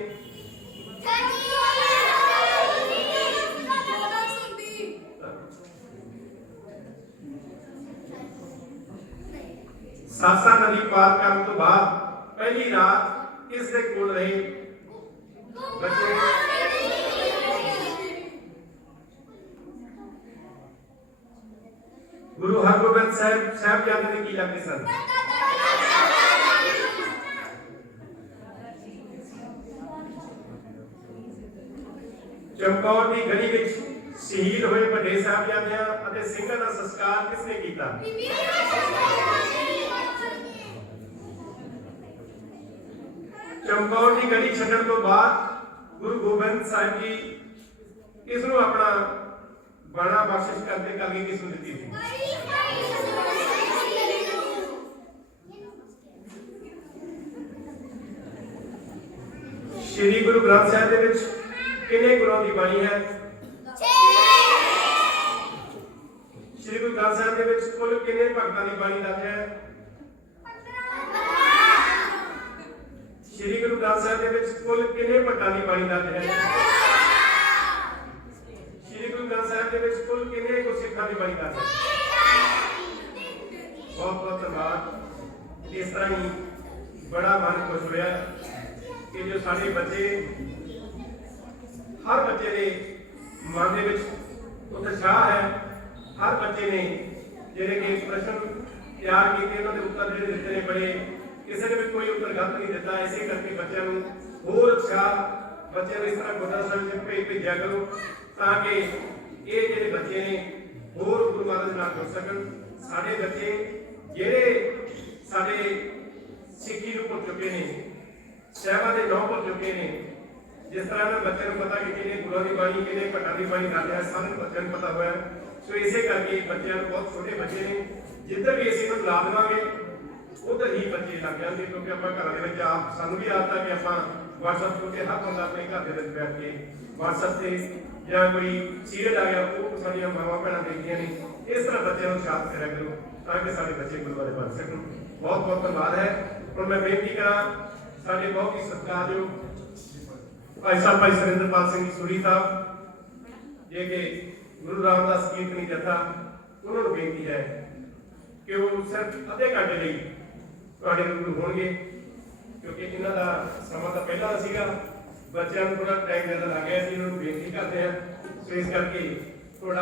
ਸਾਸਾ ਨਦੀ ਪਾਰ ਕਰਨ ਤੋਂ ਬਾਅਦ ਪਹਿਲੀ ਰਾਤ ਕਿਸ ਦੇ ਕੋਲ ਰਹੇ ਬੱਚੇ? ਗੁਰੂ ਹਰਗੋਬਿੰਦ ਸਾਹਿਬਜ਼ਾਦੇ ਦੇ ਕੀ ਲੱਗਦੇ ਸਨ? ਚਮਕੌਰ ਦੀ ਗਲੀ ਵਿੱਚ ਸ਼ਹੀਦ ਹੋਏ ਵੱਡੇ ਸਾਹਿਬਜ਼ਾਦਿਆਂ ਅਤੇ ਸਿੰਘਾਂ ਦਾ ਸੰਸਕਾਰ ਕਿਸ ਨੇ ਕੀਤਾ? ਚਮਕੌਰ ਦੀ ਗਲੀ ਛੱਡਣ ਤੋਂ ਬਾਅਦ ਗੁਰੂ ਗੋਬਿੰਦ ਸਾਹਿਬ ਜੀ ਇਸ ਨੂੰ ਆਪਣਾ ਬਾਣਾ ਬਖਸ਼ਿਸ਼ ਕਰਦੇ ਕਲਗੀ ਕਿਸ ਨੂੰ ਦਿੱਤੀ ਸੀ? ਸ਼੍ਰੀ ਗੁਰੂ ਗ੍ਰੰਥ ਸਾਹਿਬ ਦੇ ਵਿੱਚ ਕਿੰਨੇ ਗੁਰਾਂ ਦੀ ਬਾਣੀ ਹੈ? ਸ਼੍ਰੀ ਗੁਰੂ ਗ੍ਰੰਥ ਸਾਹਿਬ ਦੇ ਵਿੱਚ ਕੁੱਲ ਕਿੰਨੇ ਭਗਤਾਂ ਦੀ ਬਾਣੀ ਦਰਜ ਹੈ? ਸ਼੍ਰੀ ਗੁਰੂ ਗ੍ਰੰਥ ਸਾਹਿਬ ਦੇ ਵਿੱਚ ਕੁੱਲ ਕਿੰਨੇ ਭਗਤਾਂ ਦੀ ਬਾਣੀ ਦਰਜ ਹੈ? ਸ਼੍ਰੀ ਗੁਰੂ ਗ੍ਰੰਥ ਸਾਹਿਬ ਦੇ ਵਿੱਚ ਕੁੱਲ ਕਿੰਨੇ ਗੁਰਸਿੱਖਾਂ ਦੀ ਬਾਣੀ ਦਰਜ ਹੈ? ਬਹੁਤ ਬਹੁਤ ਧੰਨਵਾਦ। ਇਸ ਤਰ੍ਹਾਂ ਹੀ ਬੜਾ ਮਨ ਖੁਸ਼ ਹੋਇਆ ਕਿ ਜੋ ਸਾਡੇ ਬੱਚੇ, ਹਰ ਬੱਚੇ ਦੇ ਮਨ ਦੇ ਵਿੱਚ ਉਤਸ਼ਾਹ ਹੈ। ਹਰ ਬੱਚੇ ਨੇ ਜਿਹੜੇ ਕਿ ਪ੍ਰਸ਼ਨ ਤਿਆਰ ਕੀਤੇ, ਉਹਨਾਂ ਦੇ ਉੱਤਰ ਜਿਹੜੇ ਦਿੱਤੇ ਨੇ ਬੜੇ, ਕਿਸੇ ਨੇ ਵੀ ਕੋਈ ਉੱਤਰ ਗਲਤ ਨਹੀਂ ਦਿੱਤਾ। ਇਸੇ ਕਰਕੇ ਬੱਚਿਆਂ ਨੂੰ ਹੋਰ ਉਤਸ਼ਾਹ, ਬੱਚਿਆਂ ਨੂੰ ਇਸ ਤਰ੍ਹਾਂ ਗੁਰਦੁਆਰਾ ਸਾਹਿਬ ਵਿੱਚ ਭੇਜਿਆ ਕਰੋ ਤਾਂ ਕਿ ਇਹ ਜਿਹੜੇ ਬੱਚੇ ਨੇ ਹੋਰ ਗੁਰੂ ਮਹਾਰਾਜ ਨਾਲ ਜੁੜ ਸਕਣ। ਸਾਡੇ ਬੱਚੇ ਜਿਹੜੇ ਸਾਡੇ ਸਿੱਖੀ ਨੂੰ ਭੁੱਲ ਚੁੱਕੇ ਨੇ, ਸਾਹਿਬਾਂ ਦੇ ਨਾਮ ਭੁੱਲ ਚੁੱਕੇ ਨੇ, ਜਿਸ ਤਰ੍ਹਾਂ ਇਹਨਾਂ ਬੱਚਿਆਂ ਨੂੰ ਪਤਾ ਕਿ ਕਿਹਨੇ ਗੁਰਾਂ ਦੀ ਬਾਣੀ, ਕਿਹਨੇ ਭੱਟਾਂ ਦੀ ਬਾਣੀ ਦਰਜ ਹੈ, ਸਾਰੇ ਬੱਚਿਆਂ ਨੂੰ ਪਤਾ ਹੋਇਆ। ਸੋ ਇਸੇ ਕਰਕੇ ਬੱਚਿਆਂ ਨੂੰ, ਬਹੁਤ ਛੋਟੇ ਬੱਚੇ ਨੇ, ਜਿੱਧਰ ਵੀ ਅਸੀਂ ਇਹਨਾਂ ਨੂੰ ਲਾ ਦੇਵਾਂਗੇ ਉਧਰ ਹੀ ਬੱਚੇ ਲੱਗ ਜਾਣਗੇ। ਕਿਉਂਕਿ ਆਪਾਂ ਘਰਾਂ ਦੇ ਵਿੱਚ ਸਾਨੂੰ ਵੀ ਆਦਤ ਹੈ ਕਿ ਆਪਾਂ WhatsApp ਉੱਤੇ ਹਰ ਬੰਦਾ ਆਪਣੇ ਘਰ ਦੇ ਵਿੱਚ ਬੈਠ ਕੇ WhatsApp ਤੇ ਜਾਂ ਕੋਈ ਸੀਰੀਅਲ ਆ ਗਿਆ ਉਹ ਸਾਡੀਆਂ ਮਾਵਾਂ ਭੈਣਾਂ ਦੇਖਦੀਆਂ ਨੇ। ਇਸ ਤਰ੍ਹਾਂ ਬੱਚਿਆਂ ਨੂੰ ਉਤਸ਼ਾਹਿਤ ਕਰਿਆ ਕਰੋ ਤਾਂ ਕਿ ਸਾਡੇ ਬੱਚੇ ਗੁਰੂਆਂ ਦੇ ਬਣ ਸਕਣ। ਬਹੁਤ ਬਹੁਤ ਧੰਨਵਾਦ ਹੈ। ਹੁਣ ਮੈਂ ਬੇਨਤੀ ਕਰਾਂ ਸਾਡੇ ਬਹੁਤ ਹੀ ਸਤਿਕਾਰਯੋਗ ਭਾਈ ਸਾਹਿਬ, ਭਾਈ ਸੁਰਿੰਦਰਪਾਲ ਸਿੰਘ ਜੀ ਸੂਰੀ ਸਾਹਿਬ, ਜੇ ਕਿ ਗੁਰੂ ਰਾਮਦਾਸ ਕੀਰਤਨੀ ਜਥਾ, ਉਹਨਾਂ ਨੂੰ ਬੇਨਤੀ ਹੈ ਕਿ ਉਹ ਸਿਰਫ ਅੱਧੇ ਘੰਟੇ ਲਈ ਤੁਹਾਡੇ ਰੂਬਰੂ ਹੋਣਗੇ, ਕਿਉਂਕਿ ਇਹਨਾਂ ਦਾ ਸਮਾਂ ਤਾਂ ਪਹਿਲਾਂ ਸੀਗਾ, ਬੱਚਿਆਂ ਨੂੰ ਥੋੜਾ ਟਾਈਮ ਜ਼ਿਆਦਾ ਲੱਗ ਗਿਆ ਸੀ। ਇਹਨਾਂ ਨੂੰ ਬੇਨਤੀ ਕਰਦੇ ਹਾਂ। ਸੋ ਇਸ ਕਰਕੇ